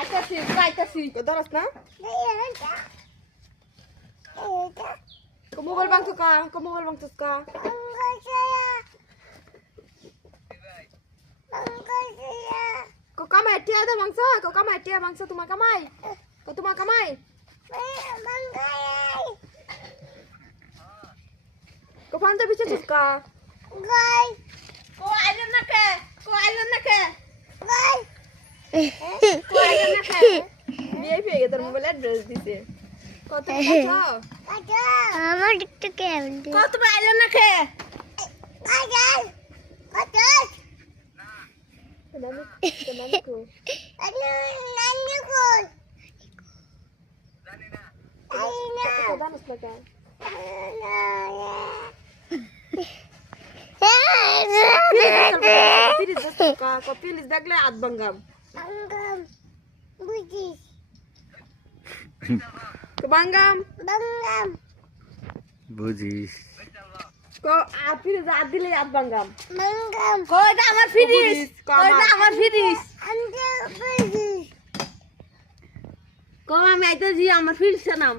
আইতাছি আইতাছি ধরস না মোবাইল বাংতো কা মোবাইল বাংতোস কা kau kamai dia ada bangsa kau kamai dia bangsa tu kamai kau tu kamai kau pantai bisa suka kau island nak ke kau island nak ke kau island nak ke VIP ke ter mobile address dise kau tu kau আমার একটু কেমন kau tu island nak ke kenapa kau danas lagi pilih suka kau pilih dagle ad bangam ke bangam বুঝিস kau pilih ad dile ad bangam kau itu amar finish kau itu amar finish kau ami aja sih amar finish sanam